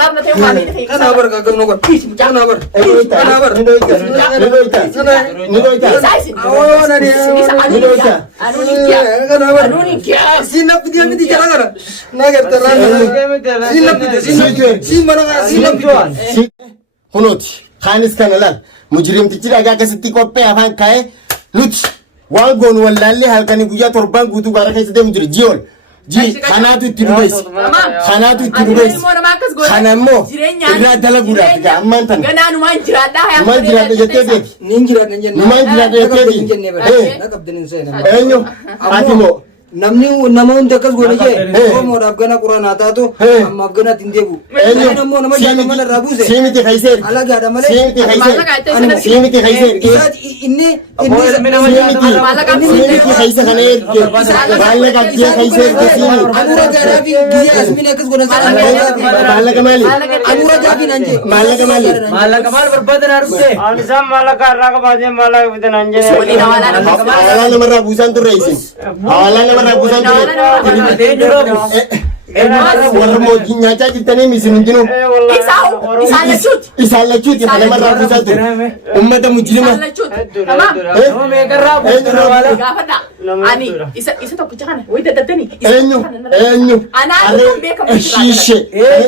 Walaaf na ta'e waan inni Kana bar ka gano bar. Kana bar. Kana bar. Oh na ni. Kana bar. Sinap dia miti jara gara. Nagar terang. Sinap dia. Simana sinap. Hunoti khanis kanalal mujrim tichira aga kasiti koppe afan kae lut wangon wallahi halkani guya torban gutu gara kaise de mujri jiol ji khanatu tirubes khanamo ina dala gura ga amman tan gananu man jirada ha man jirada jette de Ninjira man jirada jette de nakabdinin sayna. enyo atimo Namni nama hunda kas godhe je Oromoo Afgana Qur'aana taatu amma Afgana tindeebu nammoo nama jaalla mana rabuse simiti khayser alagaadha malee simiti khayser inni simiti khayser khane balle ka je khayser simi anura gaadhafi gize asmine kas godhe balle kamali anura gaafi nanje balle kamali Malakamal berbeda harusnya. Alisam malakar raga baje malak bidan anje. awala namara busan tu reisin awala namara busan tu warmo nyacha jitane misin jinu isalla chuti namara busan tu ummata mujrima Ani isa tokko kana way dadadani enyu shishe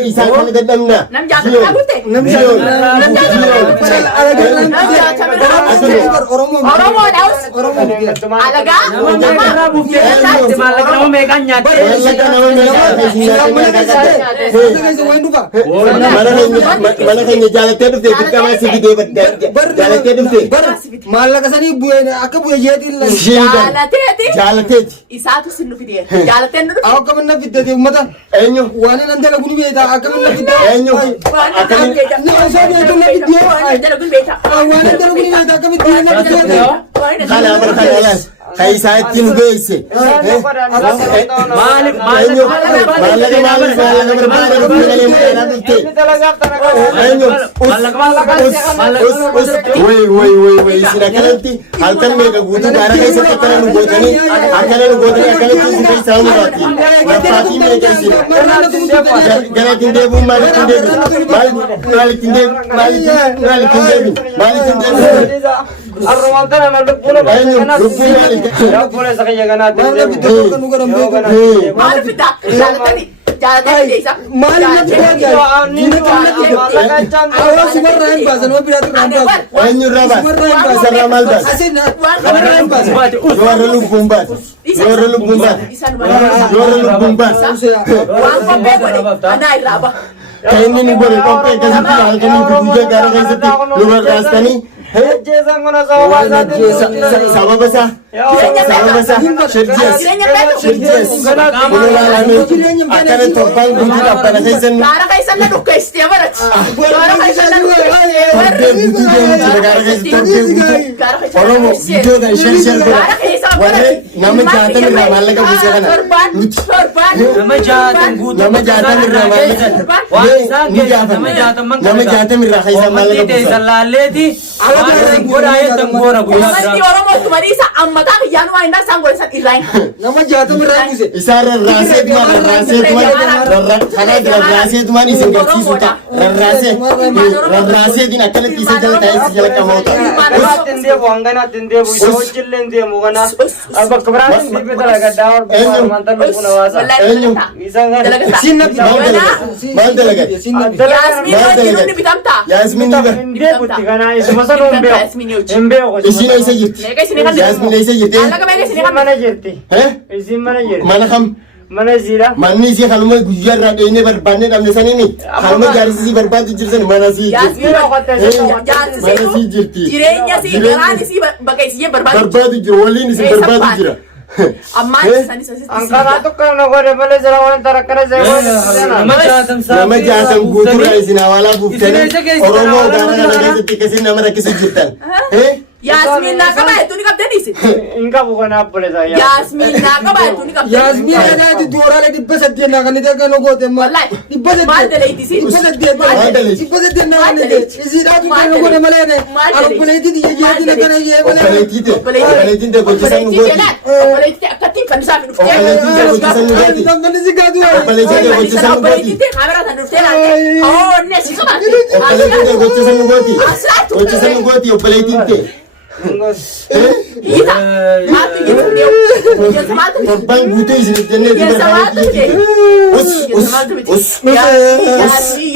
isa kana dadamna nam jaatama gurte Oromoo daus alaga mana kanya jalate dufte dukama sigi de jalate dufte maallaqa sanii bu'ee akka bu'ee jeetiin jalateti isaatu sinu fidee jaalateen nu aw kamanna fiddate ummata enyu waan nan dalagu ni beeta akamanna fidde enyu waan nan dalagu ni beeta akamitti na fidde kana bar kana kaisatin beise Malik enyu malaga woi sira kananti halkan mega gutu gara kaisa takana nu godani akana nu godani akana tu sira samu rati nafati mega sira gana tinde bu malik tinde Arromantan amal pula enyu rupu malik ya boleh sakaya gana waan fidde tokko nu godhan beeku maal fida jaalatani jaalatani isa maal na fidde awa sumarra hin baasan waa biraatu irraa hin baasu enyu rabas sarra malbas asin kamarra hin baasu yora lumbumbat waan kophee godhe anaa irraa ba kainni ni bore koppe kasiti halkani buja gara kaisati luar rastani sababasa sherjias akana topan gudu kapana kaisan gara kaisan na dukkeesti amarach gara kaisan na oromo video da share warre nama jatan irra malaga buja kana nama jatan irra nama jatan irra kaisan malaga buja Sallaleti goda ayat gora Amati Oromoo tumadisa ammata kiyanu waa inda sangole san irrain nama jaatama irraa buuse isar raset man isin garsiisuta rarraset din akkana tisa jala taa'ee jala qabaata tinde wangana tinde bushojille tinde mugana aba kabran tinde tala gadda mantan luguna wasa sinna maal dalagat Yasmin ni bitamta yasmin inde butti kana ismasa nombe embe isin isa jirti yasmin isa jirti mana jirti eh isin mana jirti mana kam mana zira manni si halma guyyaa irraa dheene barbaanne dhabne sanini halma jaarsisi barbaadu jirsan mana si jirti jireenya si garaan si bakka isiyee barbaadu jira waliin isin barbaadu jira ammaan isaanii angkara tu kana gore bale zara wan tarakara zara nama jaatan guuturraa isin hawaalaa buuftanii oromoo gaara kana keessatti akkasiin nama rakkisa jirtan Yasmin naa qaba jechuun qabdee dhiisi. Inka bukan apple sa Yasmin naa qaba jechuun qabdee. Yasmin adaati dooraalee 800 naa kan akka nu goote Wallahi. 800 Maal daleeyti 800 naa kan isiidhaatu kan nu godhe malee ne alkoleetii jeetii na kana jee malee Obboleettiin ta'e gochisan nu gooti. Obboleetti akkattiin fannisaa fi dhuftee. Obboleettiin ta'e gochisan nu gooti. namni si gaadu Obboleettiin ta'e gochisan nu gooti. Obboleetti ta'e kaamera kan dhuftee laatee. Onne si qabaate. Obboleettiin ta'e gochisan nu gooti. Gochisan nu gooti obboleettiin ta'e. Ita. Maaltu jiru? Yeesa maaltu jiru? Torban guutuu isiniif jennee Yeesa maaltu jiru? Yeesa maaltu jiru?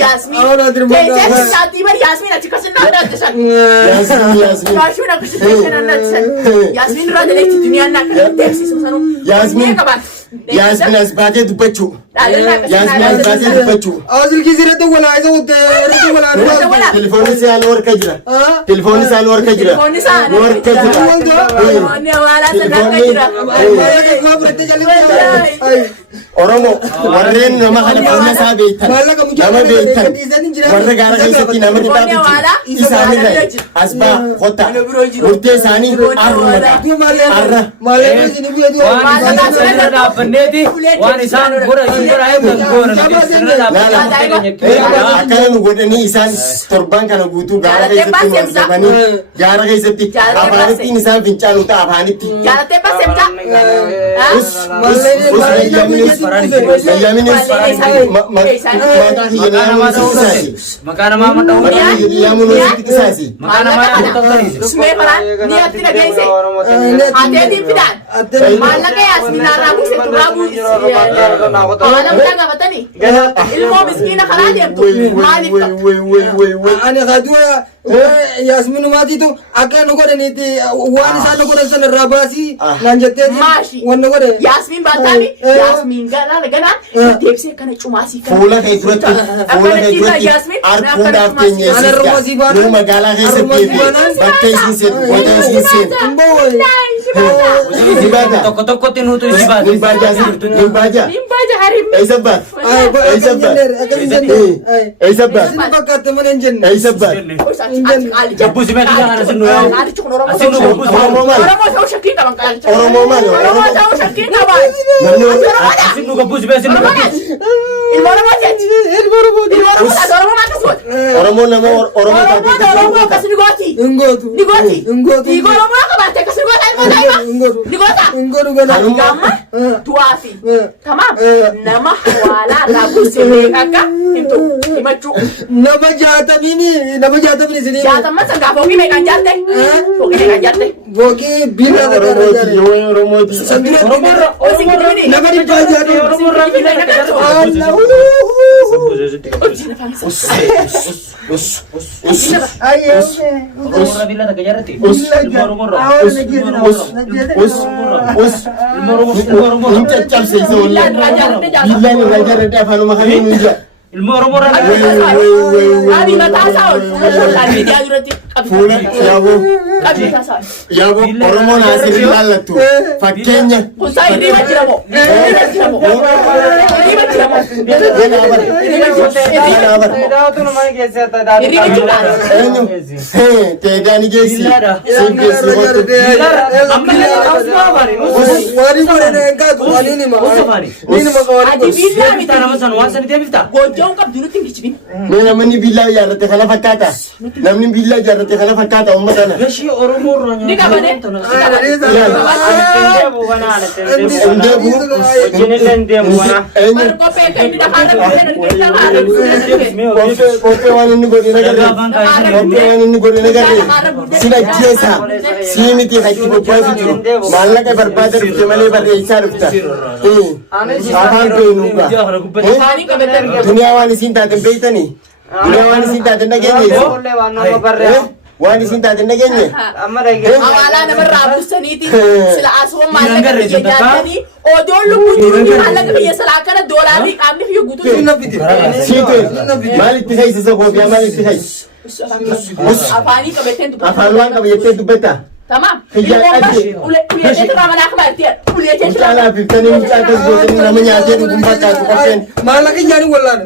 Yasmin. Teessee saatii bari Yasmin achi kasin naa dhaaddisan. Yasmin akkasii teessee naa dhaaddisan. Yasmin irraa daleetti duniyaan naa kan teessisuu sanuu. Yasmin as baatee dubbachuu. Yasmin as baatee dubbachuu. Asil kisirratti walaa isa irratti walaa Telefoonni isaa nu harka jira. Telefoonni isaa nu harka jira. Telefoonni isaa nu harka jira. Telefoonni hawaalaa sadarkaa jira. Oromoo warreen nama kana fuula isaa beektan nama beektan warra gaara keessatti nama kitaabatu isaanirra as baa kotta murtee isaanii arrumadha arra waan isaan akkana nu godhanii isaan torban kana guutuu gaara keessatti nu asabanii gaara keessatti afaanittiin isaan fincaalu ta'a afaanitti Maqaa namaa mada'uu Yasmin maatiitu akka nu godhaniiti waan isaan nu godhan sana irraa baasii naan jetteeti waan nu godhe Yasmin baataani Yasmin ganaa deebisee kana cumaasii fuula kee duratti arkuudhaaf keenyeessiidha nu magaalaa keessatti bakka isin seetu wada isin seetu tokko tokkotti nuutu isi baate. Nimbaja harim. Eessa baat? Eessa baat? fakkaate mana hin jenne Eessa baat? Jabbuu si meetu jaa kana sin nu yaa'u. Asin nu gabbuu si Oromoo maali? Oromoo maali? asin nu gabbuu si meetu sin nu gabbuu. Oromoo nama Oromoo taatee ingootu ingootu gana Tuafi, tamam. Nama wala rabu sebeka itu imacu. nama jaatamini sini Jatama sangka foki mekan jate. Foki mekan jate. boki bila Oromoo nama dibajaatu Ilmu Oromoo Abi matasa social media durati. Yaabo Oromoon asirri laallattu fakkeenya Kusai riba jiramo. teedani geessi wani godhane enkaatu waninima Gojoon qabdu nutti hin gicibin. namni billaa ijaarrate kana fakkaata namni billaa ijaarrate kana fakkaata ummatana Ni kabane. Kophee kan inni dhagaa kophee waan inni godhe nagarre sila jeesa sii miti itti bobbaasu jiru maallaqa barbaada dhufte malee barreessaa dhufta afaan beenuuga duniyaa waan isiin taaten beeytanii duniyaa waan isiin taaten dhageenye waan isiin taaten dhageenye Awaalaa namarraa buusaniiti sila asuma maallaqa biyya nyaatanii odoon lubbuu jiru maallaqa biyya salaa kana doolaarii qaamni fi guutuu siite maal itti keessa sokoofiyaa maal itti keessa afaanii qabateen dubbata. afaan waan qabayettee dubbata Tamam. Uliatee irraa manaa akka baay'atee uliatee mucaalaa fiftanii mucaa akkas gootanii nama nyaatee dhugum fakkaatu qopheen maallaqa nyaani wallaana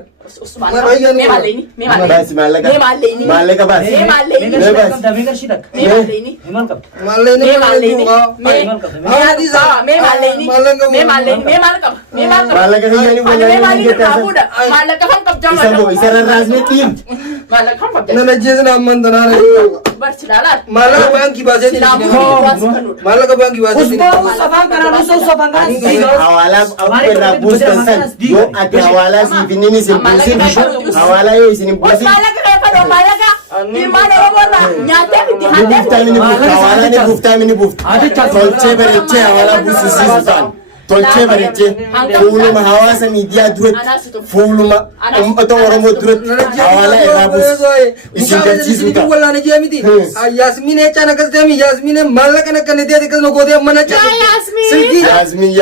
Baasi maallaqa baasi. Maallaqa kiyyaanii waliin isa rarraasnee dhiim. Nana jeesna amman tanaan. Maallaqa baankii baasee maallaqa baankii baasee. Hawaalaa akka irraa buustan san yoo ati hawaalaa siif inni isin buusin hawaalaa yoo isin buusin. Hawaalaa ni buuftaa mini buufta. Tolchee bareechee hawaalaa buusisiisu ta'an. Tolchee bareechee fuuluma hawaasa miidiyaa duratti fuuluma uummata Oromoo duratti hawaalaa irraa buusu isin galchiisuu ta'a. Wallaana jee miti. Yaasmiin echaan akkas deemi yaasmiin maallaqa akka ni deeti akkas nogootee mana caa. Yaasmiin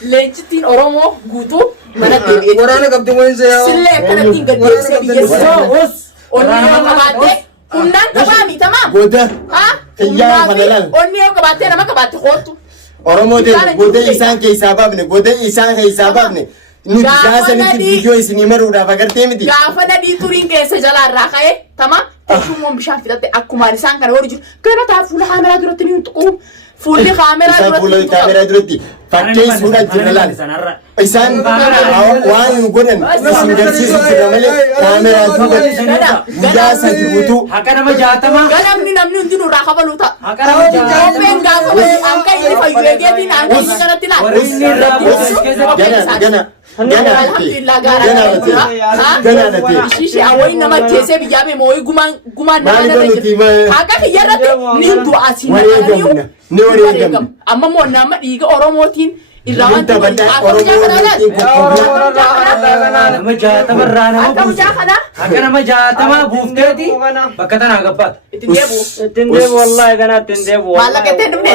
Leenjittiin Oromoo guutuu mana deebi'ee waraana qabdi wayiinsa yaa sillee akkanattiin gaddeessee biyyeessaa onni yoo qabaatte humnaan qabaa miitamaa goda xiyyaa fanalaan onni yoo qabaatte nama qabaatte hoottu Oromoo ta'e goda isaan keessaa baafne goda isaan keessaa baafne nuti jaasanitti viidiyoo isinii maruudhaaf agartee miti gaafa nadii turiin keessa jalaarraa ka'ee tama teessumoon bishaan fixatte akkumaan isaan kana hori jiru ganataa fuula kaameraa duratti ni tuquu fuulli kaameraa duratti fakkii suuraa jirran isaan waan godhan isin garsiisu jira malee kaameraa duratti guyyaa sadi guutuu haqa nama 60 ganamni namni hundi nurraa kabaluu ta'a haqa nama 60 kopheen gaafa wali anka inni fayyuu eegeetiin anka inni kanatti laal shishi awwayin nama teessee biyyaa bee moo'ii gumaan nama haqa kiyyarratti ni du'aatiin ni wareegamna amma moo nama dhiiga Oromootiin irraa waan nama 60 haqa nama 60 buufteeti bakka tanaa gabbaata ittiin deebu wallahi kanatti ittiin deebu maallaqa ittiin dhufne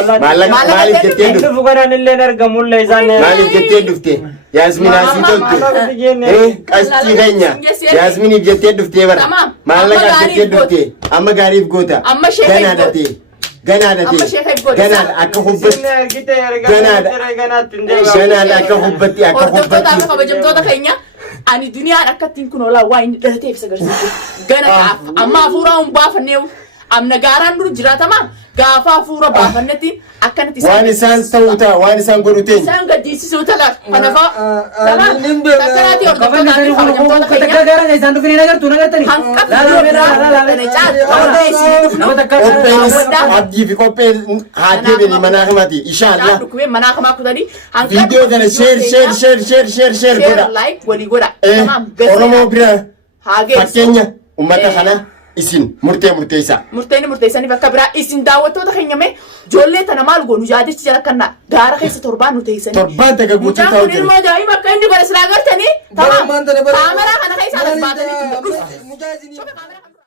maaliif jettee dhufte dhufu kanaan illee argamullee isaan maaliif jettee dhufte Yaasminaasii toltu qasxii keenya Yaasminiif jettee dhuftee bara maallaqa jettee dhufte amma gaariif goota ganaadha akka hubbatti ganaadha akka hubbatti kabajamtoota keenya ani duniyaan akkattiin kun olaa waa inni dhalatee ibsa agarsiisu gana kaaf amma hafuuraa hin baafannee amna gaaraan dur jiraatama gaafa hafuura baafannetti akkanatti waan isaan ta'uu ta'a waan isaan godhu teenya isaan gaddisiisuu tala kanafa takkaraati hordoftoota takka gaara isaan dhufanii nagartu nagartanii abdii fi qopheen haadhee beni manaa himati inshaallah manaa kamaa kutanii viidiyoo kana sheer godha Oromoo bira fakkeenya ummata kana isin murteessanii bakka biraa isin daawwattoota keenyame ijoollee tana maal goonu yaadichi jala kanna gaara keessa torbaan nu teessanii torbaan taga guutuu ta'u jiru mucaan kun ilmoo akka inni bara silaa gartanii kaameraa kana keessa alas baatanii